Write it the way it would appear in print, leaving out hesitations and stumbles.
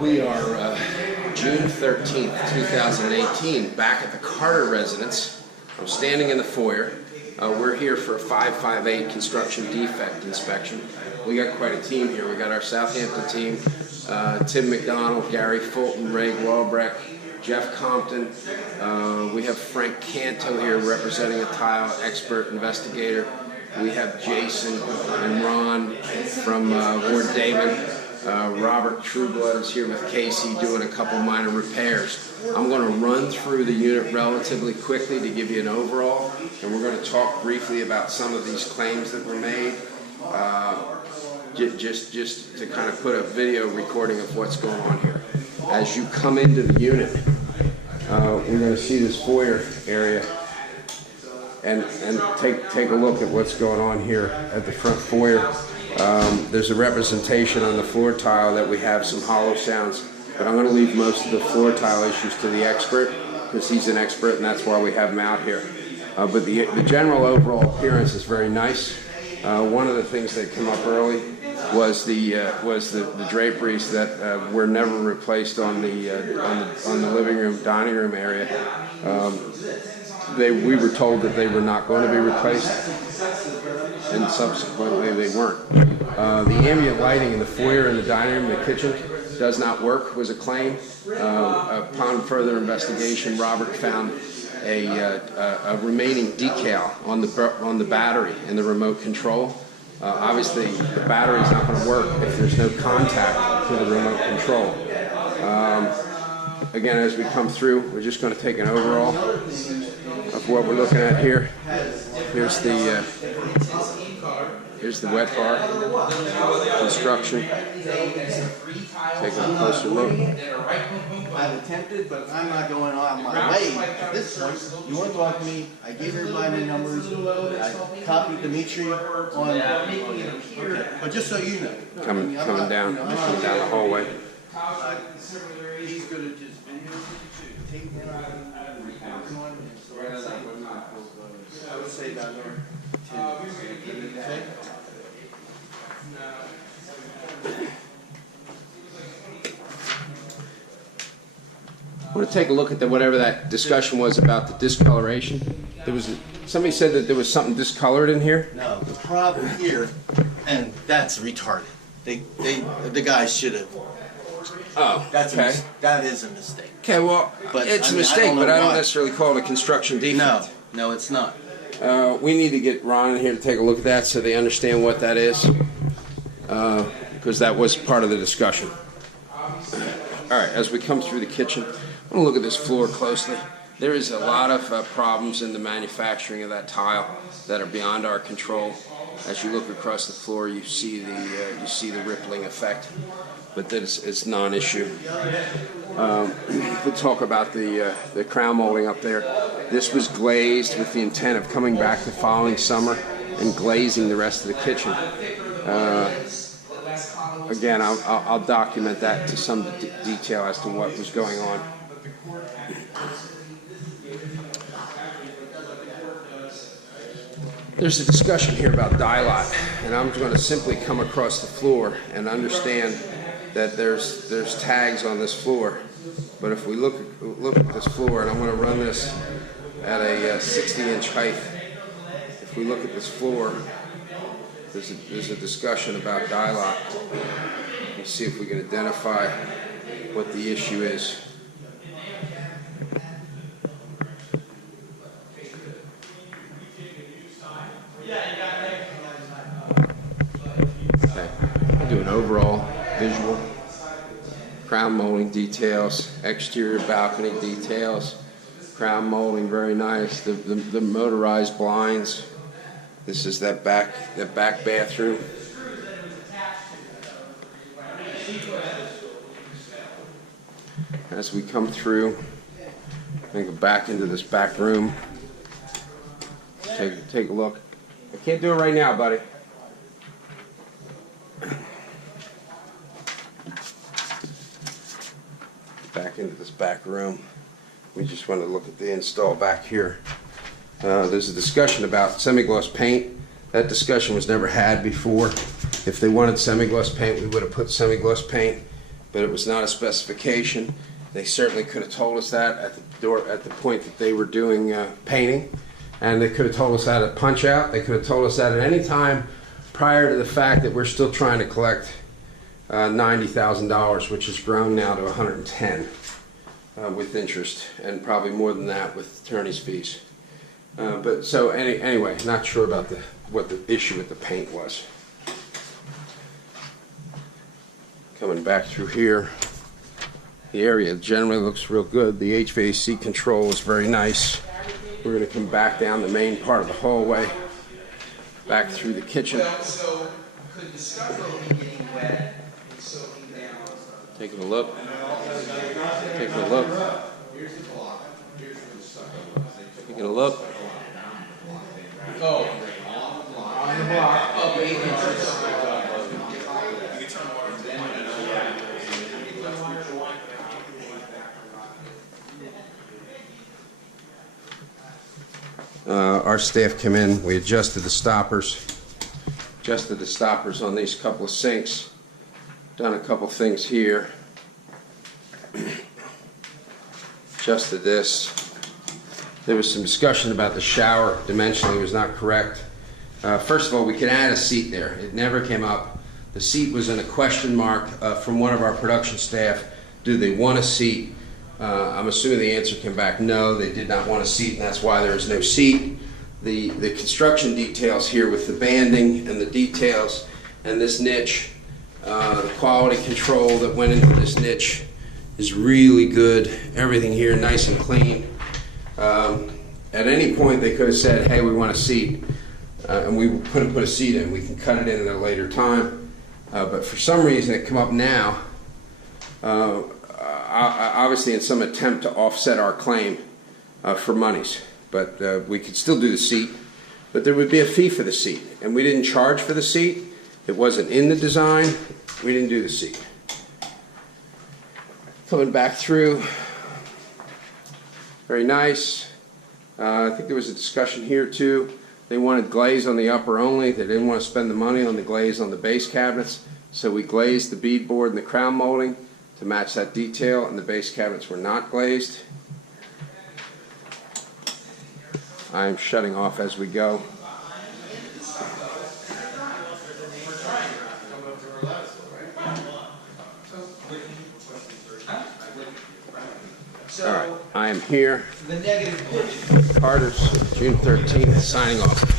We are June 13th, 2018, back at the Carter residence. I'm standing in the foyer. We're here for a 558 construction defect inspection. We got quite a team here. We got our Southampton team, Tim McDonald, Gary Fulton, Ray Walbrecht, Jeff Compton. We have Frank Canto here representing a tile expert investigator. We have Jason and Ron from Ward Damon. Robert Trueblood is here with Casey doing a couple minor repairs. I'm going to run through the unit relatively quickly to give you an overall, and we're going to talk briefly about some of these claims that were made, just to kind of put a video recording of what's going on here. As you come into the unit, we're going to see this foyer area and take a look at what's going on here at the front foyer. There's a representation on the floor tile that we have some hollow sounds, but I'm going to leave most of the floor tile issues to the expert because he's an expert, and that's why we have him out here. But the general overall appearance is very nice. One of the things that came up early was the draperies that were never replaced on the living room, dining room area. We were told that they were not going to be replaced, and subsequently they weren't. The ambient lighting in the foyer and the dining room and the kitchen does not work, was a claim. Upon further investigation, Robert found a remaining decal on the battery in the remote control. Obviously, the battery is not going to work if there's no contact to the remote control. Again, as we come through, we're just going to take an overall of what we're looking at here. Here's the wet bar construction. Taking a closer look. I've attempted, but I'm not going on my way at this point. You want to talk to me? I gave everybody my numbers. I copied Dimitri on. Okay. But just so you know, Coming down the hallway. He's going to just take them out. I would say down there. Okay. I want to take a look at whatever that discussion was about the discoloration. Somebody said that there was something discolored in here. No, the problem here, and that's retarded. The guys should have. Oh, okay. That is a mistake. Okay, well, it's a mistake, but I don't necessarily call it a construction defect. No, it's not. We need to get Ron in here to take a look at that so they understand what that is, because that was part of the discussion. All right, as we come through the kitchen, I'm going to look at this floor closely. There is a lot of problems in the manufacturing of that tile that are beyond our control. As you look across the floor, you see the rippling effect, but that it's non-issue. We'll talk about the crown molding up there. This was glazed with the intent of coming back the following summer and glazing the rest of the kitchen. Again, I'll document that to some detail as to what was going on. There's a discussion here about Dilot, and I'm going to simply come across the floor and understand that there's tags on this floor. But if we look at this floor, and I'm going to run this at a 60-inch height. If we look at this floor, there's a discussion about Dilot. Let's see if we can identify what the issue is. Okay. I'll do an overall visual. Crown molding details, exterior balcony details, crown molding very nice. The motorized blinds. This is that back bathroom. As we come through, I go back into this back room. Take a look. I can't do it right now, buddy. Back into this back room. We just want to look at the install back here. There's a discussion about semi-gloss paint. That discussion was never had before. If they wanted semi-gloss paint, we would have put semi-gloss paint. but it was not a specification. They certainly could have told us that at the door, at the point that they were doing painting, and they could have told us that at punch out. They could have told us that at any time prior to the fact that we're still trying to collect $90,000, which has grown now to 110 with interest, and probably more than that with attorney's fees. But so anyway, not sure about what the issue with the paint was. Coming back through here, the area generally looks real good. The HVAC control is very nice. We're going to come back down the main part of the hallway, back through the kitchen. So could the stucco be getting wet and soaking down? Taking a look. Taking a look. Taking a look. Oh, on the block. Oh, 8 inches. Our staff came in, we adjusted the stoppers on these couple of sinks, done a couple things here, adjusted this. There was some discussion about the shower, dimensionally was not correct. First of all, we could add a seat there. It never came up. The seat was in a question mark from one of our production staff. Do they want a seat? I'm assuming the answer came back no, they did not want a seat, and that's why there is no seat. The construction details here with the banding and the details and this niche, the quality control that went into this niche is really good. Everything here nice and clean. At any point they could have said, hey, we want a seat, and we couldn't put a seat in. We can cut it in at a later time, but for some reason it come up now, obviously in some attempt to offset our claim for monies. But we could still do the seat, but there would be a fee for the seat, and we didn't charge for the seat. It wasn't in the design. We didn't do the seat. Coming back through, very nice. I think there was a discussion here too. They wanted glaze on the upper only. They didn't want to spend the money on the glaze on the base cabinets, so we glazed the beadboard and the crown molding to match that detail, and the base cabinets were not glazed. I'm shutting off as we go. All right, I am here. The negative pitch. Carter's, June 13th, signing off.